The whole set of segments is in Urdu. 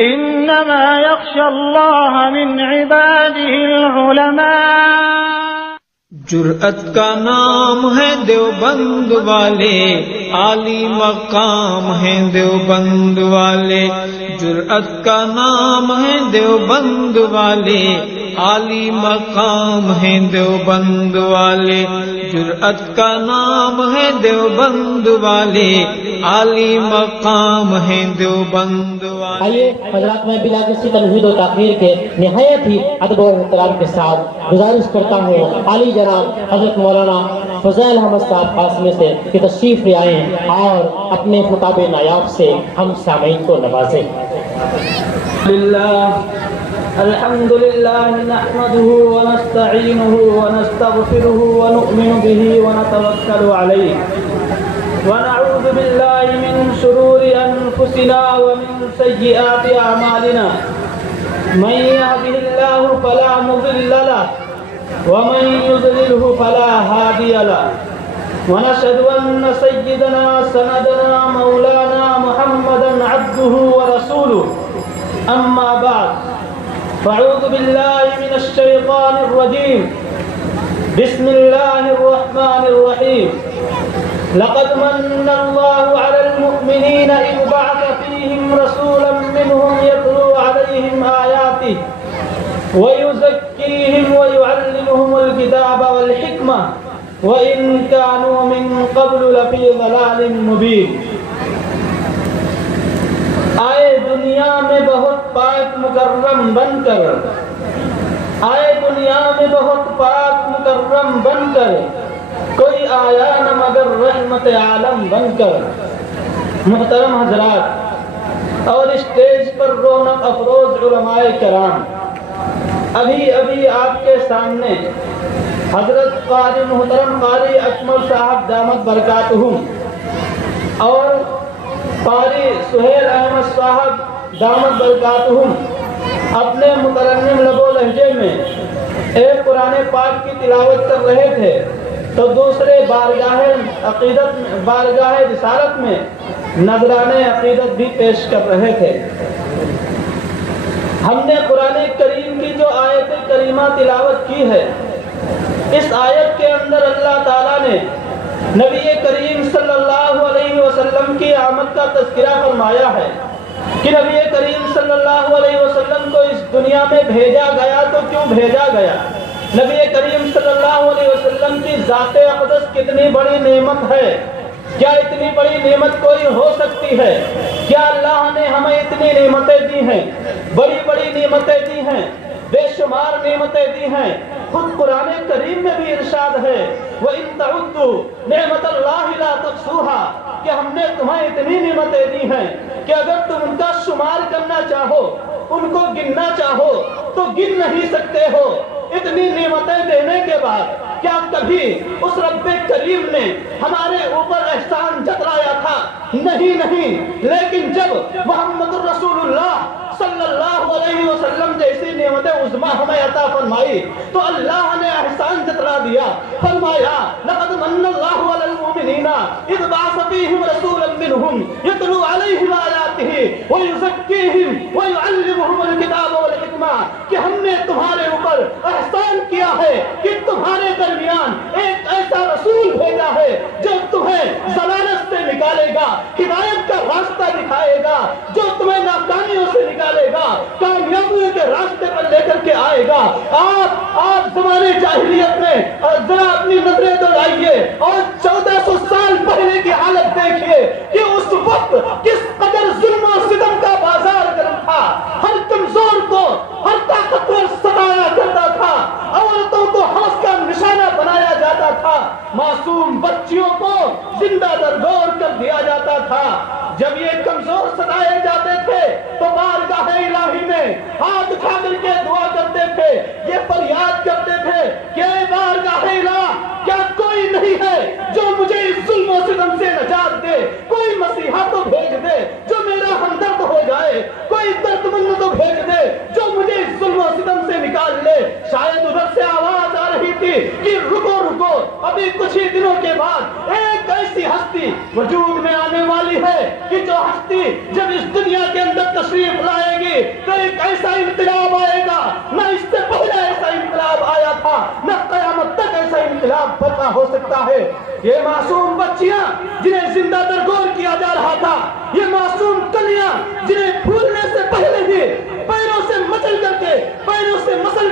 إنما يخشى الله من عباده العلماء. جرأت کا نام ہے دیوبند والے، عالی مقام ہے دیوبند والے. جرأت کا نام ہے دیوبند والے، عالی مقام ہے دیوبند والے. جرأت کا نام ہے دیوبند والے، عالی مقام ہے دیوبند والے. آئیے حضرات، میں بلا کسی تمہید و تاخیر کے نہایت ہی ادب و احترام کے ساتھ گزارش کرتا ہوں عالی جناب حضرت مولانا فضیل احمد صاحب قاسمی سے کہ تشریف لے آئیں اور اپنے خطاب نایاب سے ہم سامعین کو نوازیں. الحمد لله نحمده ونستعينه ونستغفره ونؤمن به ونتوكل عليه ونعوذ بالله من شرور أنفسنا ومن سيئات أعمالنا. من يهده الله فلا مضل له ومن يضلله فلا هادي له. ونشهد أن سيدنا سندنا مولانا محمدا عبده ورسوله. أما بعد، فاعوذ بالله من الشيطان الرجيم. بسم الله الرحمن الرحيم. لقد من الله على المؤمنين إذ بعث فيهم رسولا منهم يتلو عليهم آياته ويزكيهم ويعلمهم الكتاب والحكمة وإن كانوا من قبل لفي ضلال مبين. آئے دنیا میں بہت پاک مکرم بن کر، آئے دنیا میں بہت پاک مکرم بن کر، کوئی آیا نہ مگر رحمت عالم بن کر. محترم حضرات اور اسٹیج پر رونق افروز علماء کرام، ابھی ابھی آپ کے سامنے حضرت قاری محترم قاری اکمل صاحب دامت برکاتہم اور قاری سہیل احمد صاحب دامت برکاتہم اپنے مترنم لب و لہجے میں ایک قرآن پاک کی تلاوت کر رہے تھے تو دوسرے بارگاہ رسالت میں نذرانِ عقیدت بھی پیش کر رہے تھے. ہم نے قرآن کریم کی جو آیت کریمہ تلاوت کی ہے، اس آیت کے اندر اللہ تعالیٰ نے نبی کریم صلی اللہ علیہ وسلم کی آمد کا تذکرہ فرمایا ہے کہ نبی کریم صلی اللہ علیہ وسلم کو اس دنیا میں بھیجا گیا تو کیوں بھیجا گیا. نبی کریم صلی اللہ علیہ وسلم کی ذات اقدس کتنی بڑی نعمت ہے. کیا اتنی بڑی نعمت کوئی ہو سکتی ہے؟ کیا اللہ نے ہمیں اتنی نعمتیں دی ہیں، بڑی بڑی نعمتیں دی ہیں، بے شمار نعمتیں دی ہیں. خود قرآن کریم میں بھی ارشاد ہے وَإِن تَعُدُّوا نِعْمَةَ اللَّهِ لَا تُحْصُوهَا، کہ ہم نے تمہیں اتنی نعمتیں دی ہیں کہ اگر تم ان کا شمار کرنا چاہو، ان کو گننا چاہو تو گن نہیں سکتے ہو. اتنی نعمتیں دینے کے بعد کیا کبھی اس رب کریم نے ہمارے اوپر احسان جتلایا تھا؟ نہیں. لیکن جب محمد الرسول اللہ صلی اللہ علیہ وسلم جیسی نعمت عظمیٰ ہمیں عطا فرمائی تو اللہ نے احسان جتلا دیا. فرمایا لقد من اللہ علی المؤمنین اذ بعث فیہم رسولا منہم یتلو علیہم آیاتہ ویزکیہم ویعلمہم الکتاب والحکمہ، کہ ہم نے تمہارے اوپر احسان کیا ہے کہ تمہارے درمیان ایک ایسا رسول بھیجا ہے جو تمہیں ضلالت سے نکالے گا، ہدایت کا راستہ دکھائے گا، جو تمہیں ناکامیوں سے نکالے گا، کامیابیوں کے راستے پر لے کر کے آئے گا. آپ زمانے جاہلیت میں ذرا اپنی نظریں دوڑائیے اور 1400 سال پہلے کی حالت دیکھیے کہ اس وقت کس قدر ظلم و ستم کا بازار گرم تھا. ہر کمزور کو ہر طاقتور ستایا جاتا تھا، عورتوں کو ہنس کا نشانہ بنایا جاتا تھا، معصوم بچیوں کو زندہ درگور کر دیا جاتا تھا. جب یہ کمزور ستائے جاتے تھے تو بارگاہ الہی میں ہاتھ اٹھا کر کے دعا کرتے تھے، یہ فریاد کرتے تھے کہ اے بارگاہ الہ، کیا کوئی نہیں ہے جو مجھے اس ظلم و ستم سے نجات دے؟ کوئی مسیحا تو بھیج دے جو میرا ہمدرد ہو جائے، کوئی درد مند تو بھیج دے جو مجھے اس ظلم و ستم سے نکال لے. شاید ادھر سے آواز آ رہی تھی کہ رکو ابھی کچھ ہی دنوں کے بعد ایک ایسی ہستی وجود میں آنے والی ہے کہ جو ہستی جب اس دنیا کے اندر تشریف لائے گی گی تو ایک ایسا انقلاب آئے گا نہ اس سے پہلے ایسا انقلاب آیا تھا، نہ قیامت تک ایسا انقلاب برپا ہو سکتا ہے۔ یہ معصوم بچیاں جنہیں زندہ درگور کیا جا رہا تھا، یہ معصوم کلیاں جنہیں پھولنے سے پہلے ہی پیروں سے مسل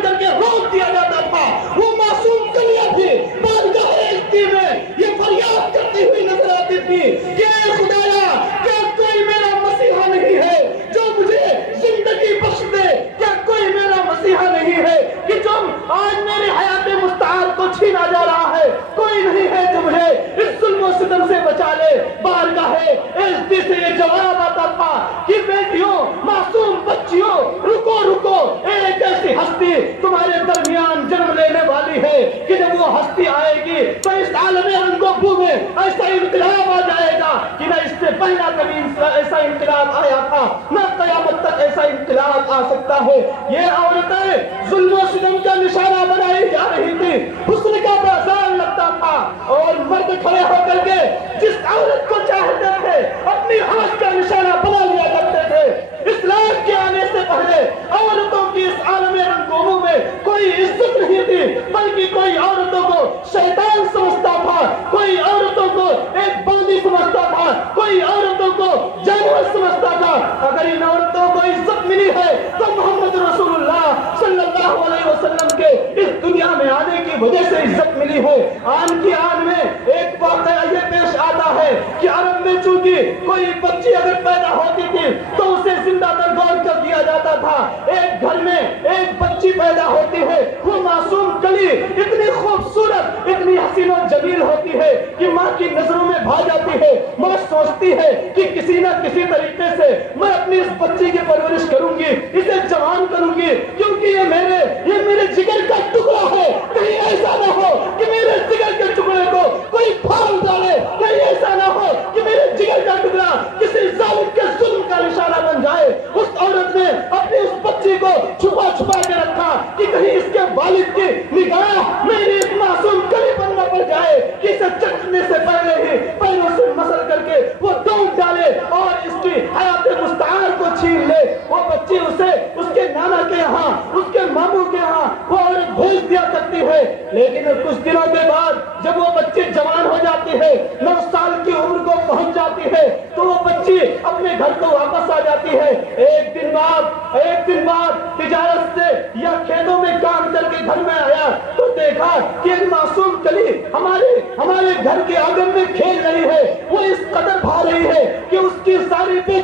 کر کے روک دیا جاتا تھا، وہ معصوم کلیاں بھی بارگاہ الہی میں یہ فریاد کرتی ہوئی نظر آتی تھی کہ اے خدایا، کیا کوئی میرا مسیحا نہیں ہے جو مجھے زندگی بخش دے؟ کیا کوئی میرا مسیحا نہیں ہے کہ جو آج میری حیات مستعار کو چھینا جا رہا ہے؟ کوئی نہیں ہے جو مجھے اس ظلم و ستم سے بچا لے؟ بارگاہ الہی سے یہ جواب آتا تھا کہ بیٹیوں، معصوم بچیوں، رکو رکو، ایک ایسی ہستی تمہارے درمیان جنم لینے والی ہے کہ جب وہ ہستی آئے گی تو اس عالم رنگ و بو میں ایسا انقلاب آ جائے گا کہ نہ اس سے پہلا کبھی ایسا انقلاب آیا تھا، نہ قیامت تک ایسا انقلاب آ سکتا ہے۔ یہ عورتیں ظلم و ستم کا نشانہ بنائی جا رہی تھی، حسن کا بازار لگتا تھا، اور مرد کھڑے ہو کر کے جس عورت کو چاہتے تھے اپنی آنکھ کا نشانہ بنا لیا کرتے تھے۔ اسلام کے آنے سے پہلے عورتوں کی اس عالم رنگوں میں کوئی عزت نہیں تھی، بلکہ کوئی عورتوں کو شیطان سمجھتا تھا، کوئی عورتوں کو ایک باندی سمجھتا تھا، کوئی عورتوں کو جانور سمجھتا تھا۔ اگر ان عورتوں کو عزت ملی ہے تو محمد رسول اللہ صلی اللہ علیہ وسلم کے اس دنیا میں آنے کی وجہ سے عزت ملی ہے۔ آن کی آن میں ایک واقعہ یہ پیش آتا ہے کہ عرب میں چونکہ کوئی بچی اگر پیدا ہوتی تھی تو اسے زندہ درگور کر دیا جاتا تھا۔ ایک گھر میں ایک بچی پیدا ہوتی ہے، وہ معصوم کلی اتنی خوبصورت، اتنی حسین و جمیل ہوتی ہے کہ ماں کی نظروں میں بھا جاتی ہے۔ ماں سوچتی ہے کہ کسی نہ کسی طریقے سے میں اپنی اس بچی کی پرورش کروں گی، اسے جوان کروں گی، کیونکہ یہ میرے جگر کا ٹکڑا ہے۔ کہیں ایسا نہ ہو کہ میرے جگر کے ٹکڑے کو کوئی پھاڑ ڈالے، کہیں ایسا نہ ہو کہ میرے جگر کا ٹکڑا کسی ظالم کے ظلم کا نشانہ بن جائے۔ اس عورت نے اپنی اس بچی کو چھپا کے رکھا کہ کہیں اس کے والد کی نگاہ میری اس معصوم کلی پر نہ پڑ جائے کہ اسے چکنے سے پہلے ہی پیروں سے مسل کر کے وہ ڈونٹ ڈالے اور اس کی حیات مستعار کو چھین لے۔ وہ بچی اسے اس کے نانا کے یہاں، اس کے ماموں کے یہاں وہ عورت بھیج دیا کرتی ہے، لیکن کچھ دنوں کے بعد جب وہ بچی جوان ہو جاتی ہے، 9 سال کی عمر کو پہنچ جاتی ہے، تو وہ بچی اپنے گھر کو واپس آ جاتی ہے۔ ایک دن بعد تجارت سے یا کھیتوں میں کام کر کے گھر میں آیا تو دیکھا کہ ایک معصوم کلی ہمارے گھر کے آنگن میں کھیل رہی ہے۔ وہ اس قدر بھا رہی ہے کہ اس کی ساری بے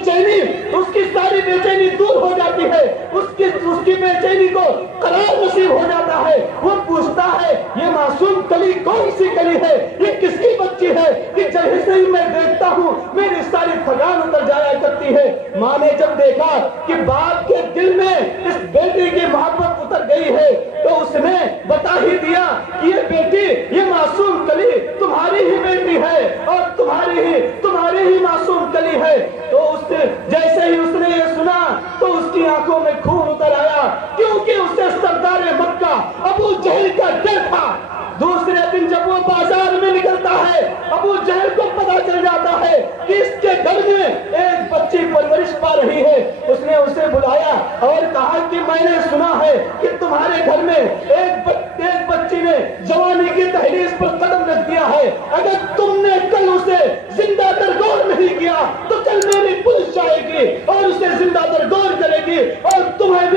چینی دور ہو جاتی ہے، اس کی بے چینی کو قرار نصیب ہو جاتا ہے۔ وہ پوچھتا ہے یہ معصوم کلی کون سی کلی ہے، یہ کس کی بچی ہے کہ جیسے ہی میں دیکھتا ہوں میری ساری تھکان اتر جایا کرتی ہے۔ ماں نے جب دیکھا کہ باپ کے دل میں اس بیٹی کی محبت اتر گئی ہے تو اس نے بتا ہی دیا کہ یہ بیٹی، یہ معصوم کلی تمہاری ہی بیٹی ہے اور تمہاری ہی معصوم کلی ہے۔ تو جیسے ہی اس نے یہ سنا تو اس کی آنکھوں میں خون اتر آیا، کیونکہ اسے سردار مکہ ابو جہل کا ڈر تھا۔ دوسرے دن جب وہ بازار میں نکلتا ہے، ابو جہل کو پتا چل جاتا ہے کہ اس کے گھر میں ایک بچی پرورش پا رہی ہے۔ اس نے اسے بلایا اور کہا کہ میں نے سنا ہے کہ تمہارے گھر میں ایک بچی نے جوانی کی دہلیز پر قدم رکھ دیا ہے، اگر تم نے کل اسے زندہ درگور نہیں کیا تو کل میری پولیس جائے گی اور اسے زندہ درگور کرے گی اور تمہیں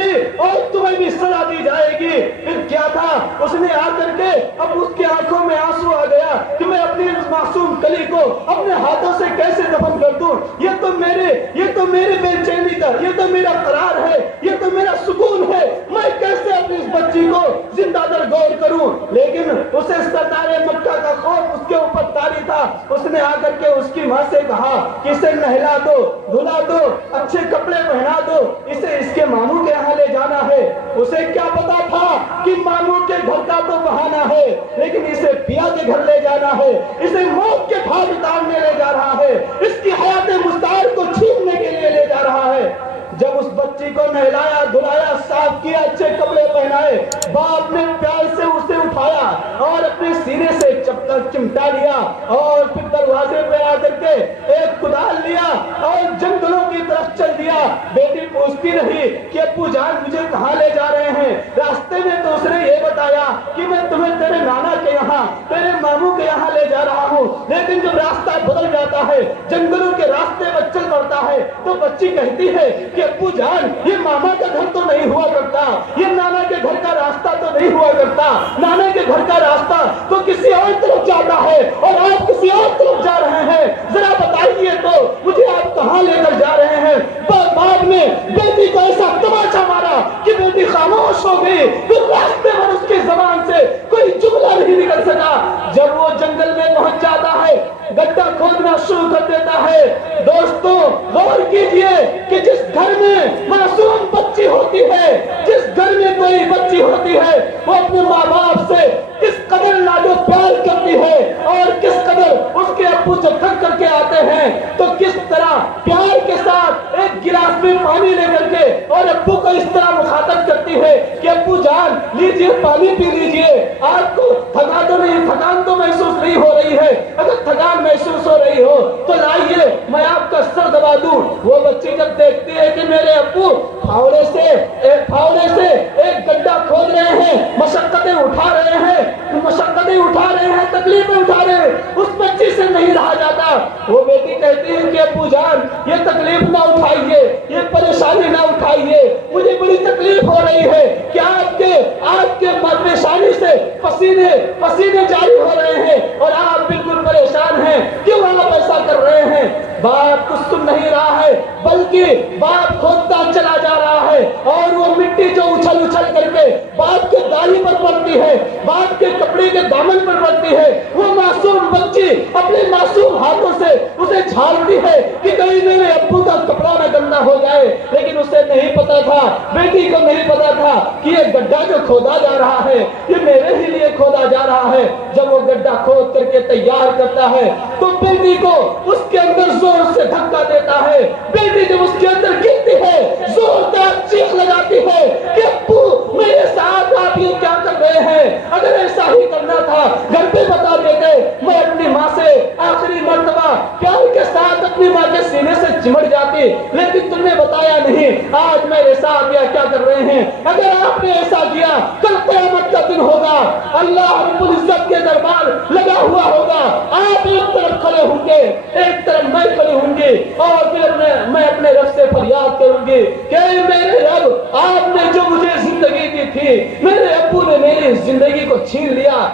بھی سزا دی جائے گی۔ پھر کیا تھا، اس نے آ کر کے اب اس کی آنکھوں میں آنسو آ گیا کہ میں اپنی معصوم کلی کو اپنے ہاتھوں سے کیسے دفن کر دوں، یہ تو میری بے چینی کا، یہ تو میرا قرار ہے، یہ تو میرا سکون ہے، میں کیسے اپنی اس بچی کو زندہ درگور کروں۔ لیکن اسے سردار مکہ کا خوف اس کے اوپر طاری تھا۔ اس نے آ کر کے اس کی ماں سے کہا کہ اسے نہلا دو، دھلا دو، اچھے کپڑے پہنا دو، اسے اس کے ماموں کے یہاں لے جانا ہے۔ اسے کیا پتا تھا کہ ماموں کے گھر کا تو بہانہ ہے، لیکن اسے پیا کے گھر لے جانا ہے، اسے موت کے گھاٹ اتارنے لے جا رہا ہے، اس کی حیات مستعار کو چھیننے کے لیے لے جا رہا ہے۔ جب اس بچی کو نہلایا دھلایا صاف کیا اچھے کپڑے پہنائے باپ نے پیار سے اسے اٹھایا اور اپنے سینے سے چمٹا لیا اور پھر دروازے پہ آ کر کے ایک کدال لیا اور جنگلوں کی طرف چل دیا بیٹی پوچھتی رہی کہ ابو جان مجھے کہاں لے جا رہے ہیں راستے میں تو اس نے یہ بتایا کہ میں تمہیں تیرے نانا کے یہاں تیرے ماموں کے یہاں لے جا رہا ہوں لیکن جب راستہ بدل جاتا ہے جنگلوں کے راستے پر چل پڑتا ہے تو بچی کہتی ہے کہ ابو جان یہ ماما کا گھر تو نہیں ہوا کرتا یہ نانا کے گھر کا راستہ تو نہیں ہوا کرتا نانا کے گھر کا راستہ تو کسی اور طرف جاتا ہے اور آپ کسی اور طرف جا رہے ہیں ذرا بتائیے تو مجھے آپ کہاں لے کر جا رہے ہیں باپ نے بیٹی کو ایسا تماچا مارا کہ بیٹی خاموش ہو گئی پھر راستے پر اس کی زبان سے کوئی جملہ نہیں نکل سکا جب وہ جنگل میں پہنچ جاتا ہے گڈھا کھودنا شروع کر دیتا ہے دوستوں غور کیجئے کہ جس گھر میں معصوم بچی ہوتی ہے جس گھر میں کوئی بچی ہوتی ہے وہ اپنے ماں باپ سے کس قدر لاڈو پیار کرتی ہے اور کس قدر اس کے ابو جب تھک کر کے آتے ہیں تو کس طرح پیار کے ساتھ ایک گلاس میں پانی لے کر کے اور ابو کو اس طرح مخاطب کرتی ہے کہ ابو جان لیجئے پانی پی لیجئے آپ کو تھکان تو محسوس نہیں ہو رہی ہے اگر تھکان محسوس ہو رہی ہو تو لائیے میں آپ کا سر دبا دوں وہ بچی جب دیکھتی ہے کہ میرے ابو پھاوڑے سے ایک گڈھا کھود رہے ہیں مشقتیں اٹھا رہے ہیں تکلیفیں اٹھا رہے ہیں اس بچی سے نہیں رہا جاتا وہ بیٹی کہتی ہے کہ ابو جان یہ تکلیف نہ اٹھائیے یہ پریشانی نہ اٹھائیے مجھے بڑی تکلیف ہو رہی ہے کہ آپ کے پریشانی سے پسینے جاری ہو رہے ہیں اور آپ بالکل پریشان ہیں کیوں آپ ایسا کر رہے ہیں باپ کچھ سن نہیں رہا ہے بلکہ باپ کھودتا چلا جا رہا ہے اور وہ مٹی جو اچھل کر کے باپ کے داڑھی پر پڑتی ہے باپ کے کپڑے کے دامن پر پڑتی ہے وہ معصوم بچی اپنے معصوم ہاتھوں سے اسے جھاڑتی ہے کہ کہیں میرے ابو کا کپڑا نہ گندا ہو جائے لیکن اسے نہیں پتا تھا بیٹی کو نہیں پتا تھا کہ یہ گڈھا جو کھودا جا رہا ہے یہ میرے ہی لیے کھودا جا رہا ہے جب وہ گڈھا کھود کر کے تیار کرتا ہے تو بیٹی کو اس کے اندر زور سے دھکا دیتا ہے بیٹی جب اس کے اندر گرتی ہے زوردار چیخ لگاتی ہے کہ ابو میرے ساتھ آپ یہ کیا کر رہے ہیں اگر ایسا ہی کرنا تھا گھر پہ بتا دیتے میں اپنی ماں سے آخری مرتبہ پیار کے ساتھ اپنی ماں کے سینے سے چمٹ جاتی لیکن تم نے بتایا نہیں آج میرے ساتھ یہ کیا کر رہے ہیں اگر آپ نے ایسا کیا کل قیامت کا دن ہوگا اللہ رب العزت کے دربار لگا ہوا ہوگا آپ ایک طرف کھڑے ہوں گے ایک طرف میں کھڑی ہوں گی اور پھر میں اپنے رب سے فریاد کروں گی کہ میرے رب آپ نے جو مجھے زندگی دی تھی میرے ابو نے میری زندگی کو چھین لیا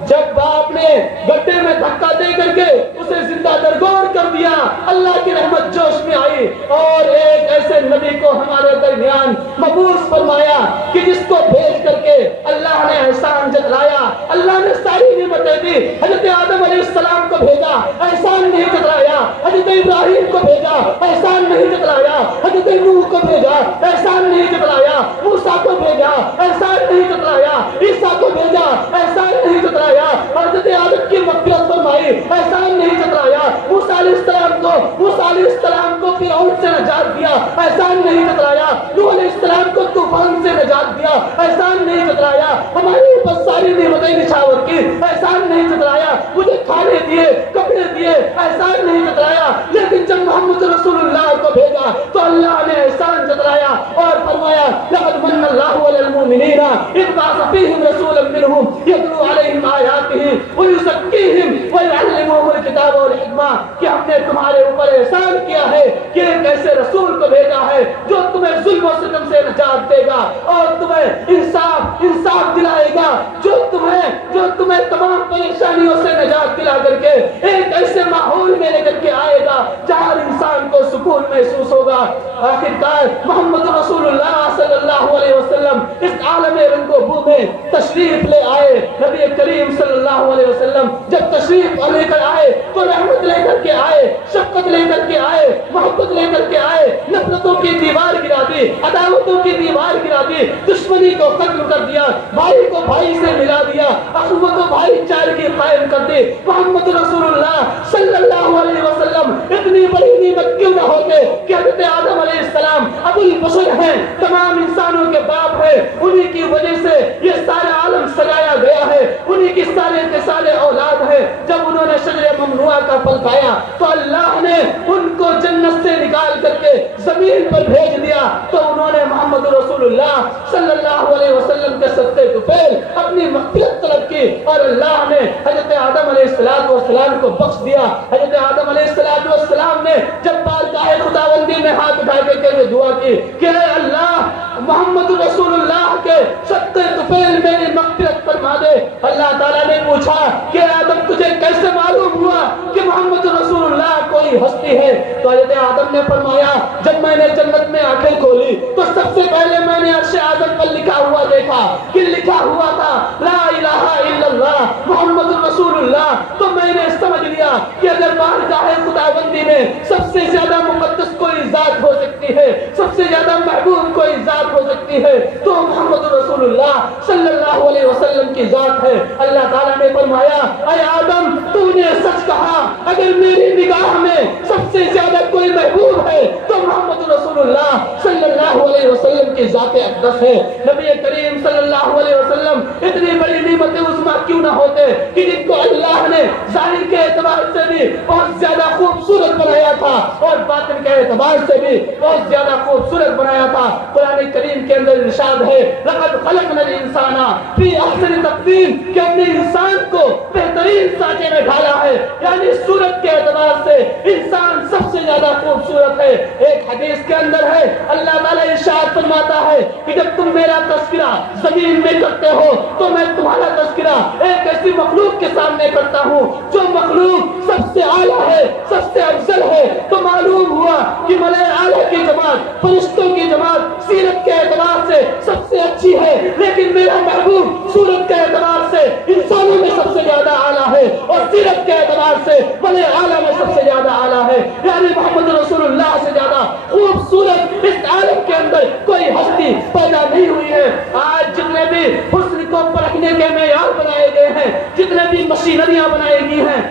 جب باپ نے گڈھے میں دھکا دے کر کے اسے زندہ درگور کر دیا اللہ کی رحمت جوش میں آئی اور ایک ایسے نبی کو ہمارے درمیان مبعوث فرمایا کہ جس کو بھیج کر کے اللہ نے احسان جتلایا اللہ نے ساری نعمتیں دی حضرت آدم علیہ السلام کو بھیجا احسان نہیں جتلایا حضرت ابراہیم کو بھیجا احسان نہیں جتلایا حضرت نوح کو بھیجا احسان نہیں جتلایا موسیٰ کو بھیجا احسان نہیں جتلایا عیسیٰ کو بھیجا احسان نہیں جتلایا حضرت آدم کی مغفرت فرمائی احسان نہیں جتلایا موسیٰ علیہ السلام کو فرعون سے نجات دیا احسان نہیں جتلایا نوح علیہ السلام کو طوفان سے نجات دیا احسان نہیں جتلایا ہمارے اوپر ساری نعمتیں نچھاور کی احسان نہیں جتلایا مجھے کھانے دیے کپڑے دیے احسان نہیں جتلایا لیکن جب محمد رسول اللہ کو بھیجا تو اللہ نے احسان جتلایا اور فرمایا لقد من اللہ علی المؤمنین اذ بعث فیہم رسولا منہم یتلو علیہم آیاتہ ویزکیہم ویعلمہم الکتاب والحکمہ کہ ہم نے تمہارے اوپر احسان کیا ہے کہ ایک ایسے رسول کو بھیجا ہے جو تمہیں ظلم و ستم سے نجات دے گا اور تمہیں انصاف دلائے گا جو تمہیں تمام پریشانیوں سے نجات دلا کر کے ایک ایسے ماحول میں لے کر کے آئے گا جہاں انسان کو سکون محسوس ہوگا آخرکار محمد رسول اللہ صلی اللہ علیہ وسلم اس عالم رنگ و بو میں تشریف لے آئے نبی کریم صلی اللہ علیہ وسلم جب تشریف لے کر آئے تو رحمت لے کر کے آئے، شفقت لے کر کے آئے، محبت لے کر کے آئے، نفرتوں کی دیوار گرا دی، عداوتوں کی دیوار گرا دی، دشمنی کو ختم کر دیا، بھائی کو بھائی سے ملا دیا، اخوت و بھائی چارگی قائم کر دی۔ محمد رسول اللہ صلی اللہ علیہ وسلم اتنی بڑی نعمت کیوں نہ ہوتے کہ حضرت آدم علیہ السلام ابو البشر ہیں، تمام انسانوں کے باپ ہیں، انہی کی وجہ سے یہ سارا عالم سجایا گیا ہے، انہی کی سارے اولاد ہیں۔ جب انہوں نے شجر ممنوعہ کا پھل کھایا تو اللہ نے ان کو جنت سے نکال کر کے زمین پر بھیج دیا، تو انہوں نے محمد رسول اللہ صلی اللہ علیہ وسلم کے صدقے طفیل اپنی مغفرت طلب کی، اور اللہ نے حضرت آدم علیہ السلام کو بخش دیا۔ حضرت آدم علیہ السلام نے جب بارگاہ خداوندی میں ہاتھ اٹھا کے دعا کی کہ اے اللہ محمد رسول اللہ کے صدقے طفیل میری مغفرت فرما دے، اللہ تعالیٰ نے پوچھا کہ آدم تجھے کیسے معلوم ہوا کہ محمد رسول اللہ کوئی ہستی ہے؟ تو حضرت آدم نے فرمایا جب میں نے جنت میں آنکھیں کھولی تو سب سے پہلے میں نے عرش اعظم پر لکھا ہوا دیکھا کہ لکھا ہوا تھا لا الہ الا اللہ محمد رسول اللہ، تو میں نے سمجھ لیا کہ اگر بارگاہ خداوندی میں سب سے زیادہ مقدس کوئی ذات ہو سکتی ہے، سب سے زیادہ محبوب کوئی ذات ہو سکتی ہے تو محمد رسول اللہ صلی اللہ علیہ وسلم کی ذات ہے۔ اللہ تعالیٰ نے فرمایا اے آدم تو نے سچ کہا، اگر میری نگاہ میں سب سے زیادہ کوئی محبوب ہے تو محمد رسول اللہ صلی اللہ علیہ وسلم کی ذات اقدس ہے۔ نبی کریم صلی اللہ علیہ وسلم اتنی بڑی نعمت عظمیٰ کیوں نہ ہوتے کہ جن کو اللہ نے ظاہر کے اعتبار سے بھی بہت زیادہ خوبصورت بنایا تھا اور باطن کے اعتبار سے بھی بہت زیادہ خوبصورت بنایا تھا۔ قرآن کریم کے اندر ارشاد ہے لقد خلقنا الانسان فی احسن تقویم، کہ ہم نے انسان کو بہترین سانچے میں ڈھالا ہے، یعنی صورت کے اعتبار سے انسان سب سے زیادہ خوبصورت ہے۔ ایک حدیث کے اندر ہے اللہ تعالیٰ ارشاد فرماتا ہے کہ جب تم میرا تذکرہ زمین میں کرتے ہو تو میں تمہارا تذکرہ ایک ایسی مخلوق کے سامنے کرتا ہوں جو مخلوق سب سے اعلیٰ ہے، سب سے افضل ہے، تو معلوم ہوا کہ ملائے اعلیٰ کی جماعت، فرشتوں کی جماعت سیرت کے اعتبار سے سب سے اچھی ہے، لیکن میرا محبوب صورت کے اعتبار سے انسانوں میں سب سے زیادہ اعلیٰ ہے اور سیرت کے اعتبار سے ملائے اعلیٰ میں سب سے زیادہ اعلیٰ ہے، یعنی محمد رسول اللہ سے زیادہ خوبصورت اس عالم کے اندر کوئی ہستی پیدا نہیں ہوئی ہے۔ آج جتنے بھی حسن کو پرکھنے کے معیار بنائے گئے ہیں، جتنے بھی مشینریاں بنائی گئی ہیں،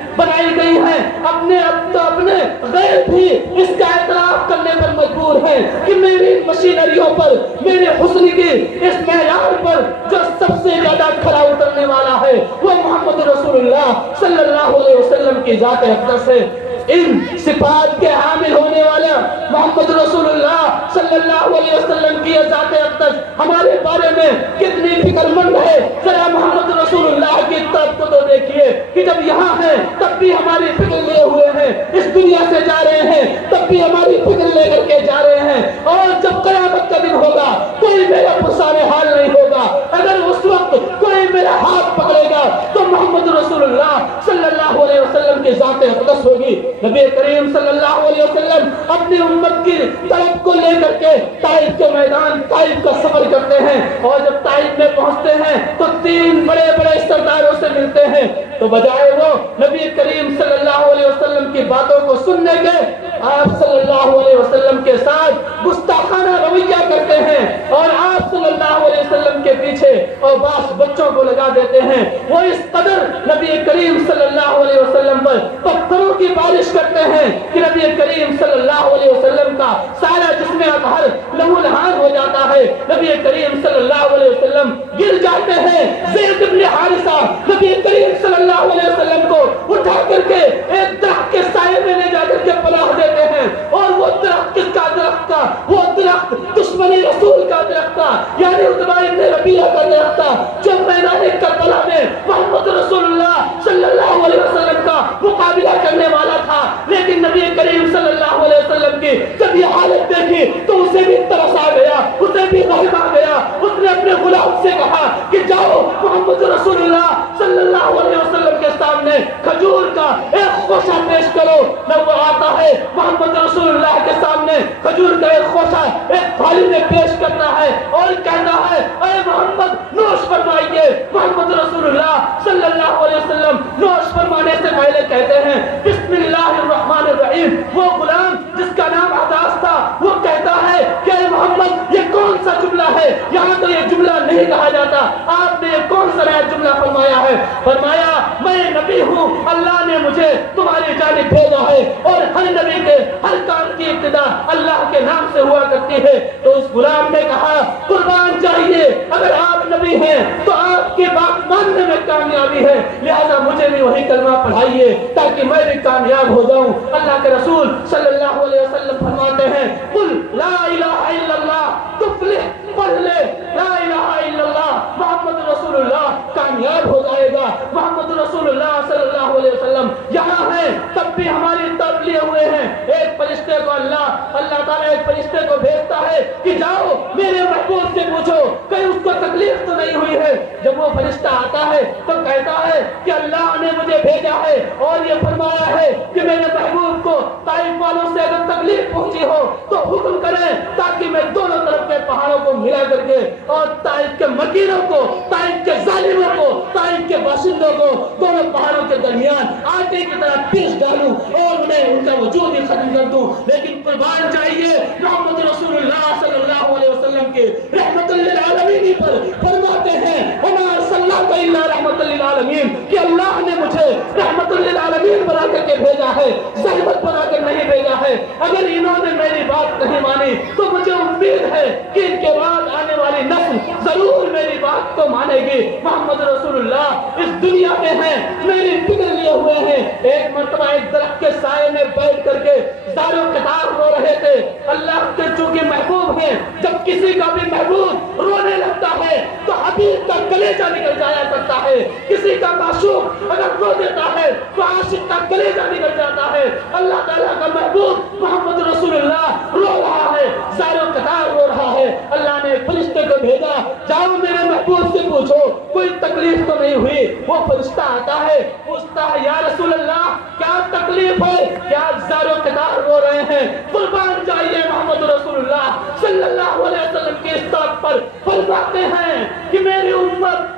اپنے غیر بھی اس کا اعتراف کرنے پر مجبور ہیں کہ میری مشینریوں پر، میرے حسن کی اس معیار پر جو سب سے زیادہ کھرا اترنے والا ہے وہ محمد رسول اللہ صلی اللہ علیہ وسلم کی ذات اقدس ہے۔ ان صفات کے حامل ہونے والے محمد رسول اللہ صلی اللہ علیہ وسلم کی ذات اقدس ہمارے بارے میں کتنی فکر مند ہے، ذرا محمد رسول اللہ کی طرف کو تو دیکھیے کہ جب یہاں ہیں تب بھی ہماری فکر لیے ہوئے ہیں، اس دنیا سے جا رہے ہیں تب بھی ہماری فکر لے کر کے جا رہے ہیں، اور جب قیامت کا دن ہوگا کوئی میرا پرسان حال نہیں ہوگا، اگر اس وقت کوئی میرا ہاتھ پکڑے گا تو محمد رسول اللہ صلی اللہ علیہ وسلم کی ذات اقدس ہوگی۔ نبی کریم صلی اللہ علیہ وسلم اپنی امت کی طلب کو لے کر کے طائف کے میدان طائف کا سفر کرتے ہیں، اور جب طائف میں پہنچتے ہیں تو 3 بڑے بڑے سرداروں سے ملتے ہیں، تو بجائے وہ نبی کریم صلی اللہ علیہ وسلم کی باتوں کو سننے کے آپ صلی اللہ علیہ وسلم کے ساتھ گستاخانہ رویہ کرتے ہیں اور آپ صلی اللہ علیہ وسلم کے پیچھے اور بعض بچوں کو لگا دیتے ہیں۔ وہ اس قدر نبی کریم صلی اللہ علیہ وسلم پر پتھروں کی بارش کرتے ہیں کہ نبی کریم صلی اللہ علیہ وسلم کا سارا جسم اطہر لہو لہان ہو جاتا ہے، نبی کریم صلی اللہ علیہ وسلم گر جاتے ہیں۔ زید بن حارثہ نبی کریم صلی اللہ علیہ وسلم کو اٹھا کر کے ایک درخت کے سائے میں لے جا کر کے پناہ دیتے ہیں، اور وہ درخت کس کا درخت تھا؟ وہ درخت دشمنی رسول کا درخت تھا، یعنی عتبہ ابن ربیعہ کا درخت تھا، جو میدان کربلا میں محمد رسول اللہ صلی اللہ علیہ وسلم کا مقابلہ کرنے والا تھا، لیکن نبی کریم صلی اللہ علیہ وسلم کی جب یہ حالت دیکھی تو اسے بھی ترس آ گیا، اسے بھی رحم آ گیا، اس نے اپنے غلام سے کہا کہ جاؤ محمد رسول اللہ صلی اللہ علیہ وسلم کے سامنے کھجور کا ایک خوشہ پیش کرو۔ نہ وہ آتا ہے محمد رسول اللہ کے سامنے کھجور کا ایک خوشہ ایک تھالی میں پیش کرتا ہے اور کہتا ہے اے محمد نوش فرمائیے۔ محمد رسول اللہ صلی اللہ علیہ وسلم نوش فرمانے سے پہلے کہتے ہیں نہیں کہا جاتا۔ آپ نے کون سا نیا جملہ فرمایا ہے؟ فرمایا میں نبی ہوں، اللہ نے مجھے تمہاری جانب بھیجا ہے، اور ہر نبی کے ہر کام کی ابتدا اللہ کے نام سے ہوا کرتی ہے۔ تو اس غلام نے کہا قربان چاہیے، اگر آپ نبی ہیں تو آپ کی بات ماننے میں کامیابی ہے، لہذا مجھے بھی وہی کلمہ پڑھائیے تاکہ میں بھی کامیاب ہو جاؤں۔ اللہ کے رسول صلی اللہ علیہ وسلم فرماتے ہیں قل لا الہ الا اللہ تفلح، پڑھ لے لا الہ الا اللہ محمد رسول اللہ، کامیاب ہو جائے گا۔ محمد رسول اللہ صلی اللہ علیہ وسلم یہاں ہیں تب بھی ہماری طرف لیے ہوئے ہیں۔ ایک فرشتے کو اللہ تعالیٰ ایک فرشتے کو بھیجتا ہے کہ جاؤ میرے محبوب سے پوچھو کہیں اس کو تکلیف تو نہیں ہوئی ہے۔ جب وہ فرشتہ آتا ہے تو کہتا ہے کہ اللہ نے مجھے بھیجا ہے اور یہ فرمایا ہے کہ میرے محبوب کو طائف والوں سے اگر تکلیف پہنچی ہو تو حکم کریں تاکہ میں دونوں طرف کے پہاڑوں کو ملا کر کے اور طائف کے مکیروں کو، طائف کے ظالموں کو، طائف کے باشندوں کو دونوں پہاڑوں کے درمیان آٹے کی طرح پیس ڈالوں اور انہیں ان کا وجود ہی ختم کر دوں۔ لیکن قربان چاہیے محمد رسول اللہ صلی اللہ علیہ وسلم کے رحمت للعالمین پر فرماتے ہیں وما ارسلناک الا رحمت للعالمین، کہ اللہ نے مجھے رحمت للعالمین بنا کر کے بھیجا ہے، زحمت بنا کر نہیں بھیجا ہے۔ اگر انہوں نے میری بات نہیں مانی تو مجھے امید ہے کہ ان کے بعد آنے والی نسل ضرور میری بات کو مانے گی۔ محمد رسول اللہ اس دنیا میں ہیں، میری فکر لیے ہوئے ہیں۔ ایک مرتبہ ایک درخت کے سائے میں بیٹھ کر کے زار و قطار رو رہے تھے۔ اللہ کے چونکہ محبوب ہیں، جب کسی کا بھی محبوب رونے لگتا ہے تو حبیب کا کلیجہ نکل جایا کرتا ہے۔ کسی کا معشوق اگر رو دیتا ہے تو عاشق کا کلیجہ نکل جاتا ہے۔ اللہ تعالیٰ کا محبوب محمد رسول اللہ رو رہا ہے، زار و قطار رو رہا ہے۔ اللہ نے فرشتے کو بھیجا جاؤ میرے محبوب سے پوچھو کوئی تکلیف تو نہیں ہوئی۔ وہ فرشتہ آتا ہے پوچھتا ہے یا رسول اللہ کیا تکلیف ہے، کیا زار و قطار رو رہے ہیں؟ قربان چاہیے محمد رسول اللہ صلی اللہ علیہ وسلم کی اس طرف پر فرماتے ہیں کہ میری امت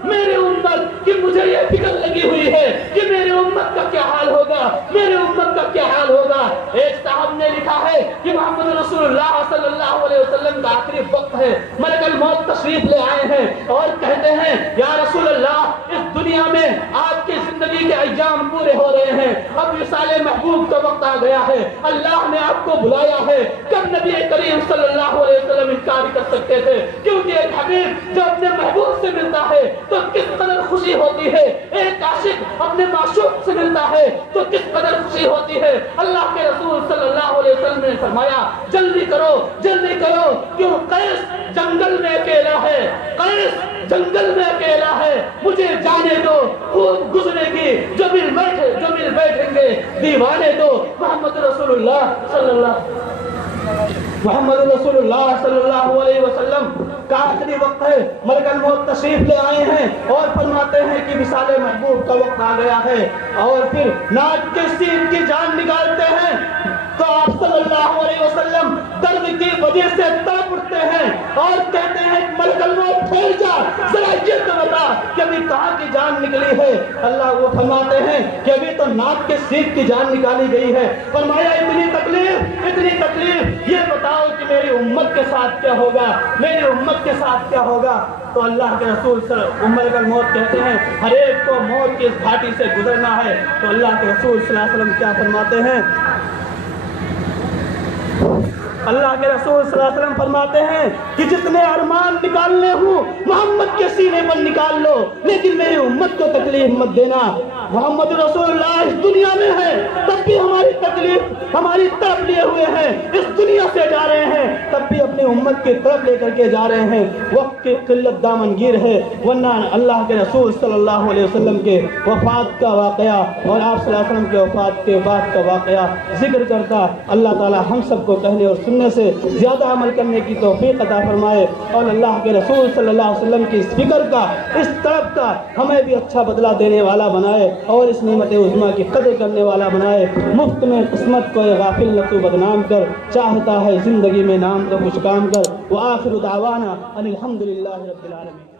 کہ مجھے یہ فکر لگی ہوئی ہے کہ میری امت کا کیا حال ہوگا، میری امت کا کیا حال ہوگا۔ ایک صاحب نے لکھا ہے کہ محمد رسول اللہ صلی اللہ علیہ وسلم کا آخری وقت ہے، ملک الموت تشریف لے آئے ہیں اور کہتے ہیں یا رسول اللہ اس دنیا میں آپ کی زندگی کے ایام پورے ہو رہے ہیں، اب وصال محبوب کا وقت آ گیا ہے، اللہ نے آپ کو بلایا ہے۔ کب نبی کریم صلی اللہ علیہ وسلم انکار کر سکتے تھے؟ کیونکہ ایک حبیب جو اپنے محبوب سے ملتا ہے تو کس قدر خوشی ہوتی ہے، ایک عاشق اپنے معشوق سے ملتا ہے تو کس قدر خوشی ہوتی ہے۔ اللہ کے رسول صلی اللہ علیہ وسلم نے فرمایا جلدی کرو کیوں قیس جنگل میں اکیلا ہے، قیس جنگل میں اکیلا ہے، مجھے جانے دو، خوب گزرے گی، جو مل بیٹھیں گے دیوانے دو۔ محمد رسول اللہ صلی اللہ علیہ وسلم کا آخری وقت ہے، ملک الموت تشریف لے آئے ہیں اور فرماتے ہیں کہ وصال محبوب کا وقت آ گیا ہے، اور پھر ناک کے سینگ کی جان نکالتے ہیں تو آپ صلی اللہ علیہ وسلم درد کی وجہ سے تڑپ اٹھتے ہیں اور کہتے ہیں ملک الموت ٹھہر جا، ذرا یہ تو بتا کہ ابھی کہاں کی جان نکلی ہے؟ اللہ وہ فرماتے ہیں کہ ابھی تو ناک کے سینگ کی جان نکالی گئی ہے۔ فرمایا اتنی تکلیف، یہ بتاؤ کہ میری امت کے ساتھ کیا ہوگا، میری امت کے ساتھ کیا ہوگا؟ تو اللہ کے رسول ملک الموت کہتے ہیں ہر ایک کو موت کی اس گھاٹی سے گزرنا ہے۔ تو اللہ کے رسول صلی اللہ علیہ وسلم کیا فرماتے ہیں؟ اللہ کے رسول صلی اللہ علیہ وسلم فرماتے ہیں کہ جتنے ارمان نکالنے ہوں محمد کے سینے پر نکال لو، لیکن میری امت کو تکلیف مت دینا۔ محمد رسول اللہ اس دنیا میں ہے تب بھی ہماری تکلیف ہماری طرف لیے ہوئے ہیں، اس دنیا سے جا رہے ہیں تب بھی اپنی امت کی طرف لے کر کے جا رہے ہیں۔ وقت کی قلت دامنگیر ہے، ورنہ اللہ کے رسول صلی اللہ علیہ وسلم کے وفات کا واقعہ اور آپ صلی اللہ علیہ وسلم کے وفات کے بعد کا واقعہ ذکر کرتا۔ اللہ تعالی ہم سب کو کہنے اور سننے سے زیادہ عمل کرنے کی توفیق عطا فرمائے، اور اللہ کے رسول صلی اللہ علیہ وسلم کی اس فکر کا، اس طرف کا ہمیں بھی اچھا بدلہ دینے والا بنائے اور اس نعمت عظمیٰ کی قدر کرنے والا بنائے۔ مفت میں قسمت کو غافل نہ تو بدنام کر، چاہتا ہے زندگی میں نام تو کچھ کام کر۔ وآخر دعوانا ان الحمد للہ رب العالمین۔